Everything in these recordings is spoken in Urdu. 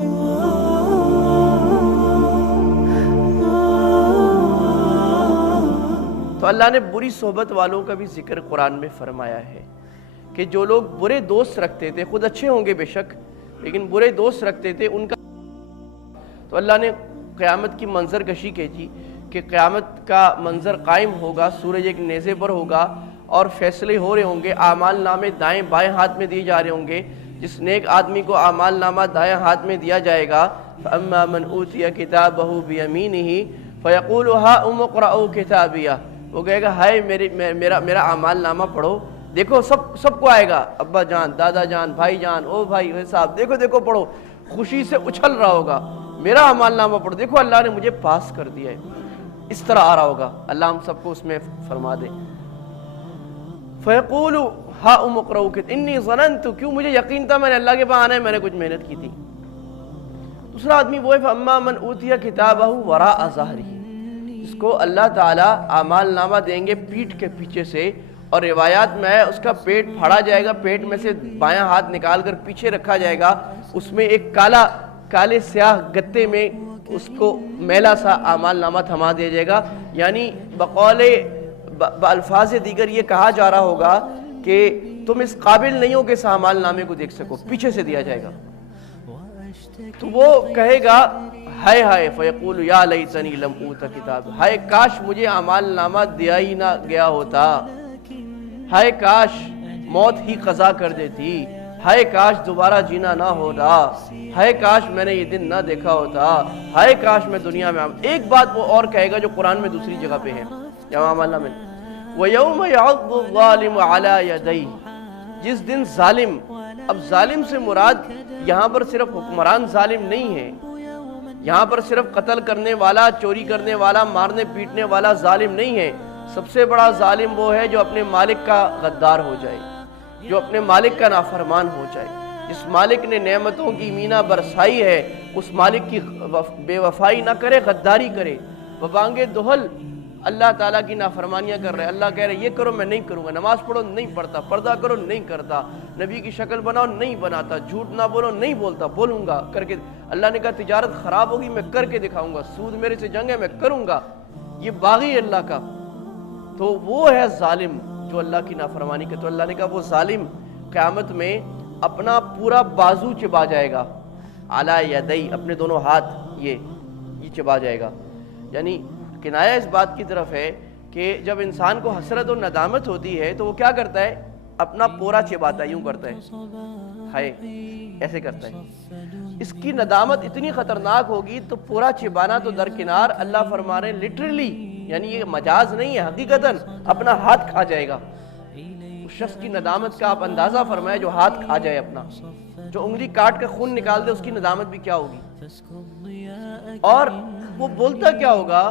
تو اللہ نے بری صحبت والوں کا بھی ذکر قرآن میں فرمایا ہے کہ جو لوگ برے دوست رکھتے تھے، خود اچھے ہوں گے بے شک لیکن برے دوست رکھتے تھے ان کا، تو اللہ نے قیامت کی منظر کشی کی کہ قیامت کا منظر قائم ہوگا، سورج ایک نیزے پر ہوگا اور فیصلے ہو رہے ہوں گے، اعمال نامے دائیں بائیں ہاتھ میں دیے جا رہے ہوں گے۔ جس نیک آدمی کو اعمال نامہ دائیں ہاتھ میں دیا جائے گا، فَأَمَّا مَنْ أُوتِيَ كِتَابَهُ بِيَمِينِهِ فَيَقُولُ هَاؤُمُ اقْرَءُوا كِتَابِيَهْ، وہ کہے گا ہائے میرا اعمال نامہ پڑھو، دیکھو سب کو آئے گا، ابا جان، دادا جان، بھائی جان، او بھائی صاحب، دیکھو پڑھو، خوشی سے اچھل رہا ہوگا، میرا اعمال نامہ پڑھو، دیکھو اللہ نے مجھے پاس کر دیا ہے، اس طرح آ رہا ہوگا۔ اللہ ہم سب کو اس میں فرما دے۔ فَيَقُولُ هَاؤُمُ اقْرَءُوا كِتَابِيَهْ إِنِّي ظَنَنْتُ، کیوں مجھے یقین تھا میں نے اللہ کے پاس آنا ہے، میں نے کچھ محنت کی تھی۔ دوسرا آدمی وہ ہے فَأَمَّا مَنْ أُوتِيَ كِتَابَهُ وَرَاءَ ظَهْرِهِ، جس کو اللہ تعالیٰ اعمال نامہ دیں گے پیٹھ کے پیچھے سے، اور روایات میں ہے اس کا پیٹ پھاڑا جائے گا، پیٹ میں سے بایاں ہاتھ نکال کر پیچھے رکھا جائے گا، اس میں ایک کالے سیاہ گتے میں اس کو میلا سا اعمال نامہ تھما دیا جائے گا، یعنی بقول الفاظ دیگر یہ کہا جا رہا ہوگا کہ تم اس قابل نہیں ہو کہ اس اعمال نامے کو دیکھ سکو، پیچھے سے دیا جائے گا۔ تو وہ کہے گا ہائے ہائے، فیقول یا لیتنی لم اوت کتاب، ہائے کاش مجھے اعمال نامہ دیا ہی نہ گیا ہوتا، ہائے کاش موت ہی قضا کر دیتی، ہائے کاش دوبارہ جینا نہ ہوتا، ہائے کاش میں نے یہ دن نہ دیکھا ہوتا، ہائے کاش میں دنیا میں ایک بات وہ اور کہے گا جو قرآن میں دوسری جگہ پہ ہے، اعمال نامہ میں وَيَوْمَ يَعَضُّ الظَّالِمُ عَلَى يَدَيْهِ، جس دن ظالم، اب ظالم سے مراد یہاں پر صرف حکمران ظالم نہیں ہے، یہاں پر صرف قتل کرنے والا، چوری کرنے والا، مارنے پیٹنے والا ظالم نہیں ہے، سب سے بڑا ظالم وہ ہے جو اپنے مالک کا غدار ہو جائے، جو اپنے مالک کا نافرمان ہو جائے۔ جس مالک نے نعمتوں کی مینا برسائی ہے اس مالک کی بے وفائی نہ کرے، غداری کرے، ببانگے دہل اللہ تعالیٰ کی نافرمانیاں کر رہے، اللہ کہہ رہے یہ کرو میں نہیں کروں گا، نماز پڑھو نہیں پڑھتا، پردہ کرو نہیں کرتا، نبی کی شکل بناؤ نہیں بناتا، جھوٹ نہ بولو نہیں بولتا، بولوں گا کر کے، اللہ نے کہا تجارت خراب ہوگی میں کر کے دکھاؤں گا، سود میرے سے جنگ ہے میں کروں گا، یہ باغی اللہ کا، تو وہ ہے ظالم جو اللہ کی نافرمانی کرے۔ تو اللہ نے کہا وہ ظالم قیامت میں اپنا پورا بازو چبا جائے گا، علی یدی، اپنے دونوں ہاتھ یہ چبا جائے گا، یعنی کنایہ اس بات کی طرف ہے کہ جب انسان کو حسرت اور ندامت ہوتی ہے تو وہ کیا کرتا ہے، اپنا پورا چباتا ہے، یوں کرتا ہے، ہائے ایسے کرتا ہے۔ اس کی ندامت اتنی خطرناک ہوگی تو پورا چبانا تو درکنار، اللہ فرما رہے ہیں لٹرلی، یعنی یہ مجاز نہیں ہے، حقیقتاً اپنا ہاتھ کھا جائے گا۔ اس شخص کی ندامت کا آپ اندازہ فرمائے جو ہاتھ کھا جائے اپنا، جو انگلی کاٹ کے خون نکال دے، اس کی ندامت بھی کیا ہوگی۔ اور وہ بولتا کیا ہوگا،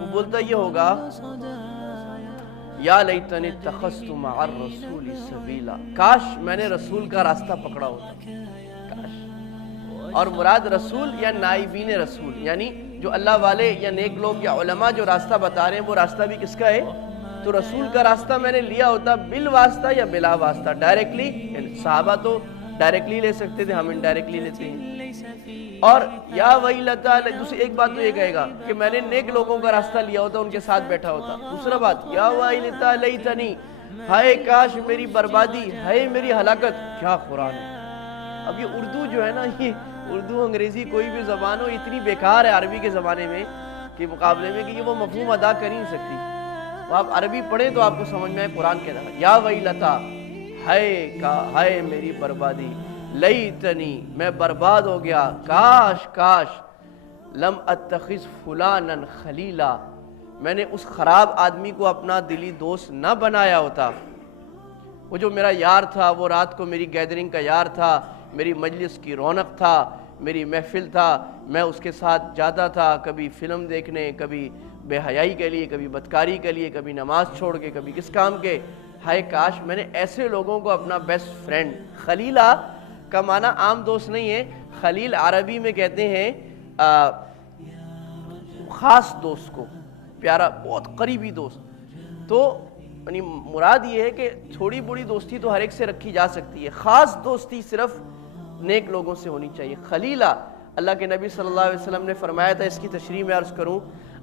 وہ بولتا یہ ہوگا یا لیتنی اتخذت مع الرسول سبیلا، کاش میں نے رسول کا راستہ پکڑا ہوتا، کاش۔ اور مراد رسول یا نائبین رسول، یعنی جو اللہ والے یا نیک لوگ یا علماء جو راستہ بتا رہے ہیں وہ راستہ بھی کس کا ہے، تو رسول کا راستہ میں نے لیا ہوتا بالواسطہ یا بلا واسطہ، ڈائریکٹلی، یعنی صحابہ تو ڈائریکٹلی لے سکتے تھے، ہم انڈائریکٹلی لیتے ہیں۔ اور یا ویلتا، دوسری ایک بات تو یہ کہے گا کہ میں نے نیک لوگوں کا راستہ لیا ہوتا، ان کے ساتھ بیٹھا ہوتا۔ دوسرا بات یا ویلتا لیتنی، ہائے کاش میری بربادی، ہائے میری ہلاکت، کیا قرآن ہے۔ اب یہ اردو جو ہے نا، یہ اردو انگریزی کوئی بھی زبان ہو اتنی بیکار ہے عربی کے زمانے میں کے مقابلے میں کہ یہ وہ مفہوم ادا کر ہی نہیں سکتی۔ آپ عربی پڑھیں تو آپ کو سمجھ میں آئے قرآن کہہ رہا ہے یا ویلتا، ہائے میری بربادی، لیتنی میں برباد ہو گیا، کاش لم اتخذ فلانا خلیلا، میں نے اس خراب آدمی کو اپنا دلی دوست نہ بنایا ہوتا، وہ جو میرا یار تھا، وہ رات کو میری گیدرنگ کا یار تھا، میری مجلس کی رونق تھا، میری محفل تھا، میں اس کے ساتھ جاتا تھا کبھی فلم دیکھنے، کبھی بے حیائی کے لیے، کبھی بدکاری کے لیے، کبھی نماز چھوڑ کے، کبھی کس کام کے، ہائے کاش میں نے ایسے لوگوں کو اپنا بیسٹ فرینڈ، خلیلہ کا معنی عام دوست نہیں ہے، خلیل عربی میں کہتے ہیں خاص دوست کو، پیارا بہت قریبی دوست، تو یعنی مراد یہ ہے کہ تھوڑی بڑی دوستی تو ہر ایک سے رکھی جا سکتی ہے، خاص دوستی صرف نیک لوگوں سے ہونی چاہیے۔ خلیلہ اللہ کے نبی صلی اللہ علیہ وسلم نے فرمایا تھا، اس کی تشریح میں عرض کروں،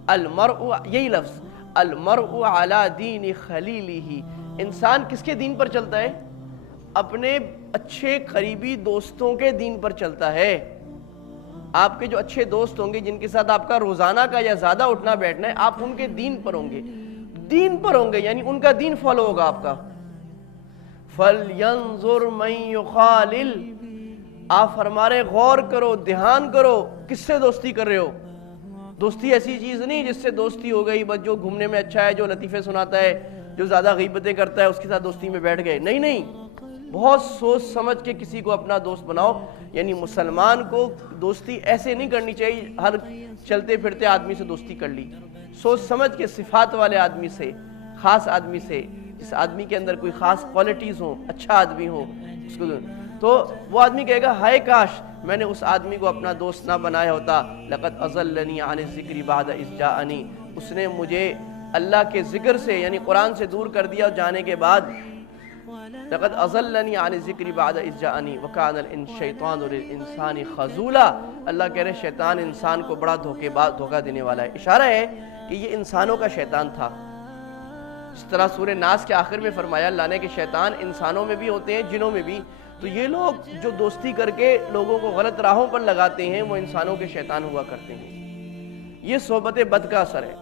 المرء، یہی لفظ، المرء علی دین خلیلہ، انسان کس کے دین پر چلتا ہے؟ اپنے اچھے قریبی دوستوں کے دین پر چلتا ہے۔ آپ کے جو اچھے دوست ہوں گے، جن کے ساتھ آپ کا روزانہ کا یا زیادہ اٹھنا بیٹھنا ہے، آپ ان کے دین پر ہوں گے، دین پر ہوں گے، یعنی ان کا دین فالو ہوگا آپ کا۔ فَلْيَنظُرْ مَنْ يُخَالِلْ، آپ فرما رہے غور کرو، دھیان کرو، کس سے دوستی کر رہے ہو۔ دوستی ایسی چیز نہیں جس سے دوستی ہو گئی بس جو گھومنے میں اچھا ہے، جو لطیفے سناتا ہے، جو زیادہ غیبتیں کرتا ہے، اس کے ساتھ دوستی میں بیٹھ گئے، نہیں نہیں، بہت سوچ سمجھ کے کسی کو اپنا دوست بناؤ۔ یعنی مسلمان کو دوستی ایسے نہیں کرنی چاہیے ہر چلتے پھرتے آدمی سے دوستی کر لی، سوچ سمجھ کے صفات والے آدمی سے، خاص آدمی سے، جس آدمی کے اندر کوئی خاص کوالٹیز ہوں، اچھا آدمی ہو، اس کو تو وہ آدمی کہے گا ہائے کاش میں نے اس آدمی کو اپنا دوست نہ بنایا ہوتا، لقد اضلنی عن الذکر بعد اذ جاءنی، اس نے مجھے اللہ کے ذکر سے یعنی قرآن سے دور کر دیا جانے کے بعد، لقد اضلنی عن الذکر بعد اذ جاءنی وکان الشیطان للانسان خذولا، اللہ کہہ رہے شیطان انسان کو بڑا دھوکہ دینے والا ہے۔ اشارہ ہے کہ یہ انسانوں کا شیطان تھا، اس طرح سورہ ناس کے آخر میں فرمایا اللہ نے کہ شیطان انسانوں میں بھی ہوتے ہیں، جنوں میں بھی، تو یہ لوگ جو دوستی کر کے لوگوں کو غلط راہوں پر لگاتے ہیں وہ انسانوں کے شیطان ہوا کرتے ہیں۔ یہ صحبت بد کا اثر ہے۔